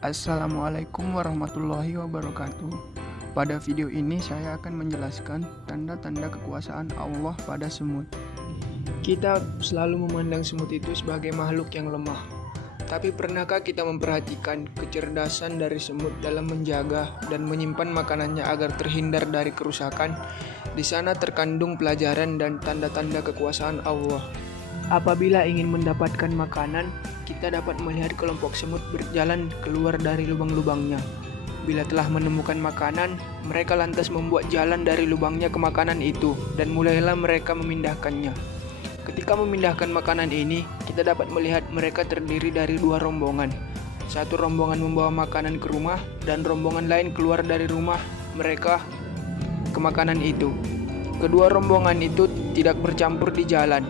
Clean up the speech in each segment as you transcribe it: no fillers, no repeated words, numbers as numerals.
Assalamualaikum warahmatullahi wabarakatuh. Pada video ini saya akan menjelaskan tanda-tanda kekuasaan Allah pada semut. Kita selalu memandang semut itu sebagai makhluk yang lemah. Tapi pernahkah kita memperhatikan kecerdasan dari semut dalam menjaga dan menyimpan makanannya agar terhindar dari kerusakan? Di sana terkandung pelajaran dan tanda-tanda kekuasaan Allah. Apabila ingin mendapatkan makanan, kita dapat melihat kelompok semut berjalan keluar dari lubang-lubangnya. Bila telah menemukan makanan, mereka lantas membuat jalan dari lubangnya ke makanan itu, dan mulailah mereka memindahkannya. Ketika memindahkan makanan ini, kita dapat melihat mereka terdiri dari dua rombongan. Satu rombongan membawa makanan ke rumah, dan rombongan lain keluar dari rumah mereka ke makanan itu. Kedua rombongan itu tidak bercampur di jalan.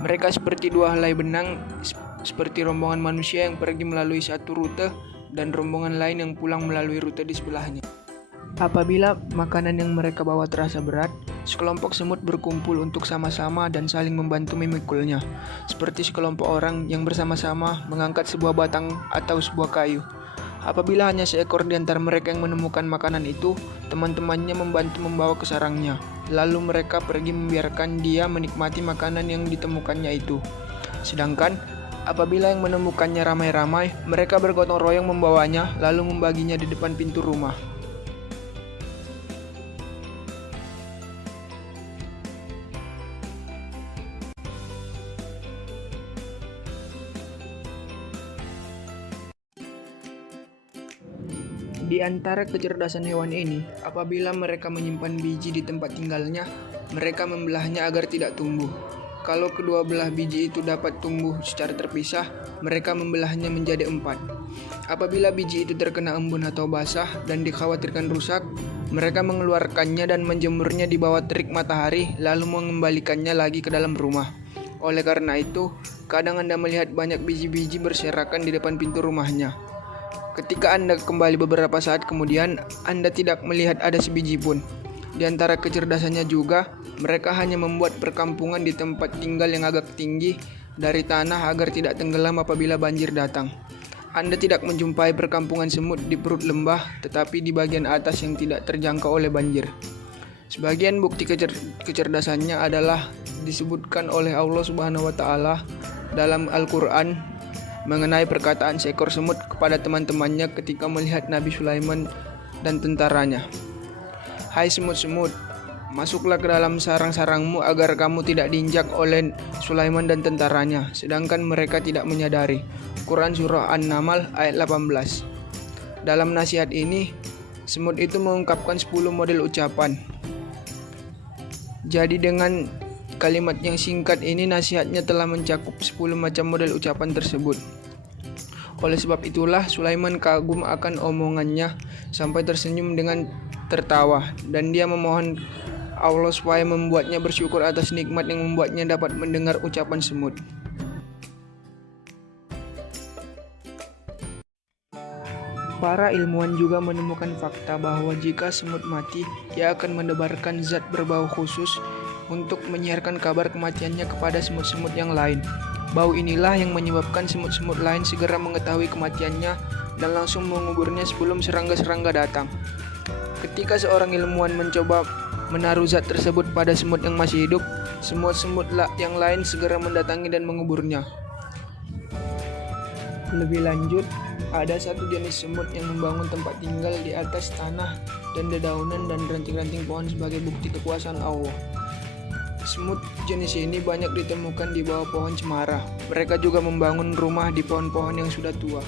Mereka seperti dua helai benang, seperti rombongan manusia yang pergi melalui satu rute dan rombongan lain yang pulang melalui rute di sebelahnya. Apabila makanan yang mereka bawa terasa berat, sekelompok semut berkumpul untuk sama-sama dan saling membantu memikulnya, seperti sekelompok orang yang bersama-sama mengangkat sebuah batang atau sebuah kayu. Apabila hanya seekor di antara mereka yang menemukan makanan itu, teman-temannya membantu membawa ke sarangnya. Lalu mereka pergi membiarkan dia menikmati makanan yang ditemukannya itu. Sedangkan apabila yang menemukannya ramai-ramai, mereka bergotong royong membawanya lalu membaginya di depan pintu rumah. Di antara kecerdasan hewan ini, apabila mereka menyimpan biji di tempat tinggalnya, mereka membelahnya agar tidak tumbuh. Kalau kedua belah biji itu dapat tumbuh secara terpisah, mereka membelahnya menjadi 4. Apabila biji itu terkena embun atau basah dan dikhawatirkan rusak, mereka mengeluarkannya dan menjemurnya di bawah terik matahari, lalu mengembalikannya lagi ke dalam rumah. Oleh karena itu, kadang Anda melihat banyak biji-biji berserakan di depan pintu rumahnya. Ketika Anda kembali beberapa saat kemudian, Anda tidak melihat ada sebiji pun. Di antara kecerdasannya juga, mereka hanya membuat perkampungan di tempat tinggal yang agak tinggi dari tanah agar tidak tenggelam apabila banjir datang. Anda tidak menjumpai perkampungan semut di perut lembah, tetapi di bagian atas yang tidak terjangkau oleh banjir. Sebagian bukti kecerdasannya adalah disebutkan oleh Allah Subhanahu wa Ta'ala dalam Al-Quran mengenai perkataan seekor semut kepada teman-temannya ketika melihat Nabi Sulaiman dan tentaranya. Hai semut-semut, masuklah ke dalam sarang-sarangmu agar kamu tidak diinjak oleh Sulaiman dan tentaranya, sedangkan mereka tidak menyadari. Quran Surah An-Naml ayat 18. Dalam nasihat ini, semut itu mengungkapkan 10 model ucapan. Jadi dengan kalimat yang singkat ini, nasihatnya telah mencakup 10 macam model ucapan tersebut. Oleh sebab itulah Sulaiman kagum akan omongannya sampai tersenyum dengan tertawa, dan dia memohon Allah supaya membuatnya bersyukur atas nikmat yang membuatnya dapat mendengar ucapan semut. Para ilmuwan juga menemukan fakta bahwa jika semut mati, ia akan menebarkan zat berbau khusus untuk menyiarkan kabar kematiannya kepada semut-semut yang lain. Bau inilah yang menyebabkan semut-semut lain segera mengetahui kematiannya dan langsung menguburnya sebelum serangga-serangga datang. Ketika seorang ilmuwan mencoba menaruh zat tersebut pada semut yang masih hidup, semut-semut yang lain segera mendatangi dan menguburnya. Lebih lanjut, ada satu jenis semut yang membangun tempat tinggal di atas tanah dan dedaunan dan ranting-ranting pohon sebagai bukti kekuasaan Allah. Semut jenis ini banyak ditemukan di bawah pohon cemara. Mereka juga membangun rumah di pohon-pohon yang sudah tua.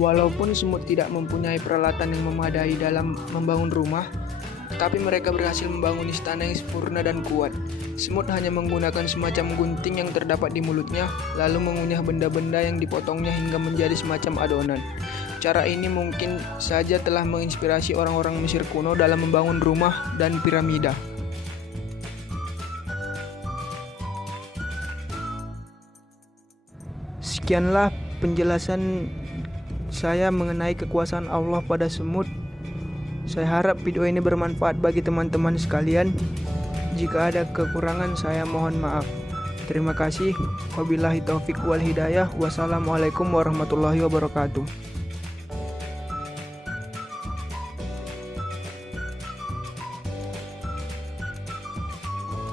Walaupun semut tidak mempunyai peralatan yang memadai dalam membangun rumah, tetapi mereka berhasil membangun istana yang sempurna dan kuat. Semut hanya menggunakan semacam gunting yang terdapat di mulutnya, lalu mengunyah benda-benda yang dipotongnya hingga menjadi semacam adonan. Cara ini mungkin saja telah menginspirasi orang-orang Mesir kuno dalam membangun rumah dan piramida. Sekianlah penjelasan saya mengenai kekuasaan Allah pada semut. Saya harap video ini bermanfaat bagi teman-teman sekalian. Jika ada kekurangan, saya mohon maaf. Terima kasih. Wabillahi taufik wal hidayah. Wassalamualaikum warahmatullahi wabarakatuh.